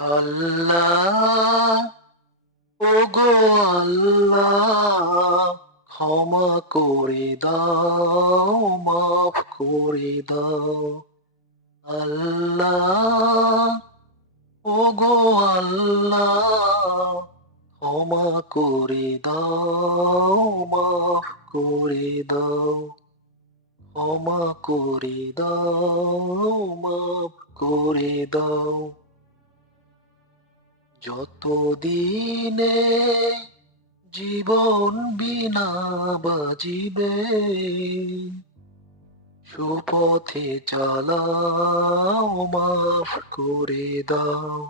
আল্লাহ, ওগো আল্লাহ, ক্ষমা করে দাও, মাফ করে দাও। আল্লাহ, ওগো আল্লাহ, ক্ষমা করে দাও, মাফ করে দাও। ক্ষমা করে দাও, মাফ করে দাও। যতদিনে জীবন বিনা বাজিবে, সুপথে চালাও, মাফ করে দাও।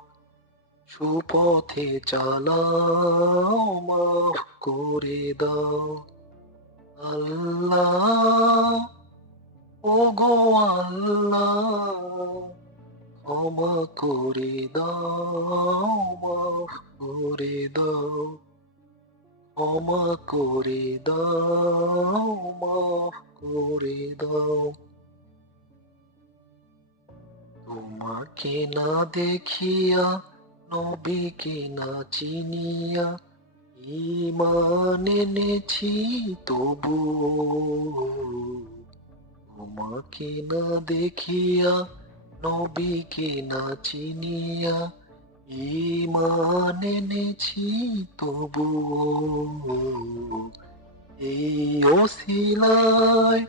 সুপথে চালাও, মাফ করে দাও। আল্লাহ, ওগো আল্লাহ, ক্ষমা করে দাও, মাফ করে দাও। ক্ষমা করে দাও, মাফ করে দাও। তোমাকে না দেখিয়া, নবীকে না চিনিয়া, ঈমান এনেছি তবু। তোমাকে না দেখিয়া, নবীকে না চিনিয়া, ঈমান এনেছি তবু। এই ওসিলায়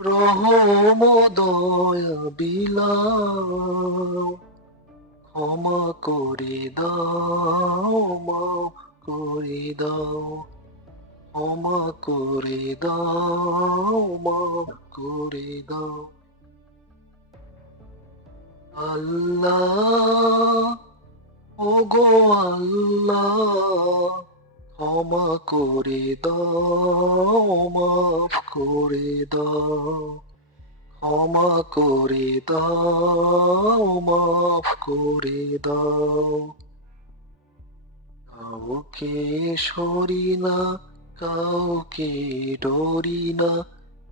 রহম দয়া বিলাও, ক্ষমা করে দাও, মাফ করে দাও। ক্ষমা করে দাও, মাফ করে দাও। আল্লাহ, ওগো আল্লাহ, ক্ষমা করে দাও, মাফ করে দাও। ক্ষমা করে দাও, মাফ করে দাও। কাউকে সরি না, কাউকে ডরি না,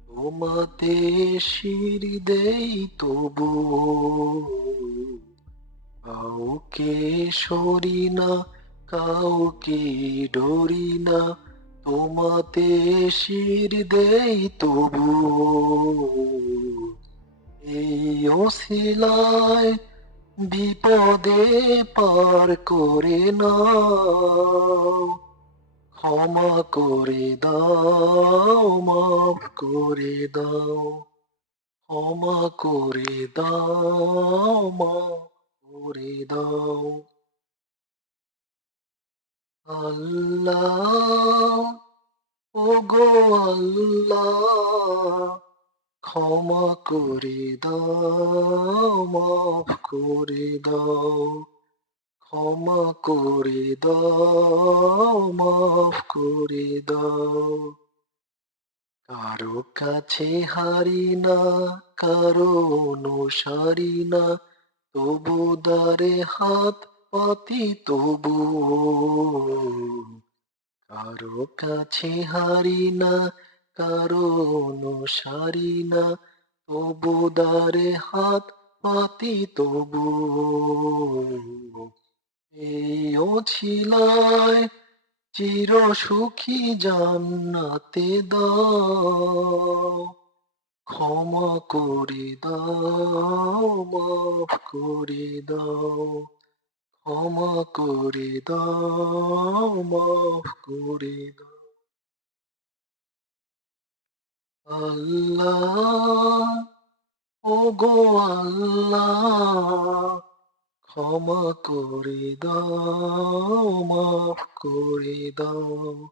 তোমাতে শির দেই তবু। কাউকে সরি না, কাউকে ডরি না, তোমাতে শির দেই তবু। এই ওসিলায় বিপদে পার করে নাও, ক্ষমা করে দাও, মাফ করে দাও। ক্ষমা করে দাও, মাফ করে দাও। আল্লাহ, ওগো আল্লাহ, ক্ষমা করে দাও, মাফ করে দাও। ক্ষমা করে দাও, মাফ করে দাও। কারো কাছে হারি না, কারো অনুসারী না, তবু দ্বারে হাত পাতি তবু। কারো কাছে হারি না, কারো অনুসারী না, তবু দ্বারে হাত পাতি তবু। এই অছিলায় চির সুখী জান্নাতে দাও, ক্ষমা করে দাও, মাফ করে দাও। ক্ষমা করে দাও, মাফ করে দাও। আল্লাহ, ওগো আল্লাহ, ক্ষমা করে দাও, মাফ করে দাও।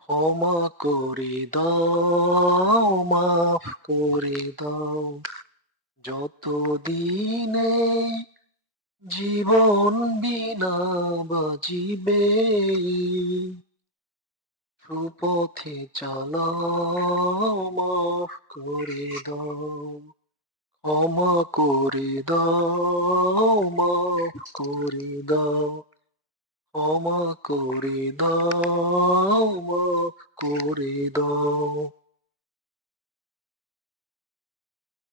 ক্ষমা করে দাও, মাফ করে দাও। যতদিনে জীবন বিনা বাজিবে, সুপথে চালাও, মাফ করে দাও। ক্ষমা করে দাও, মাফ করে দাও। ক্ষমা করে দাও, মাফ করে দাও।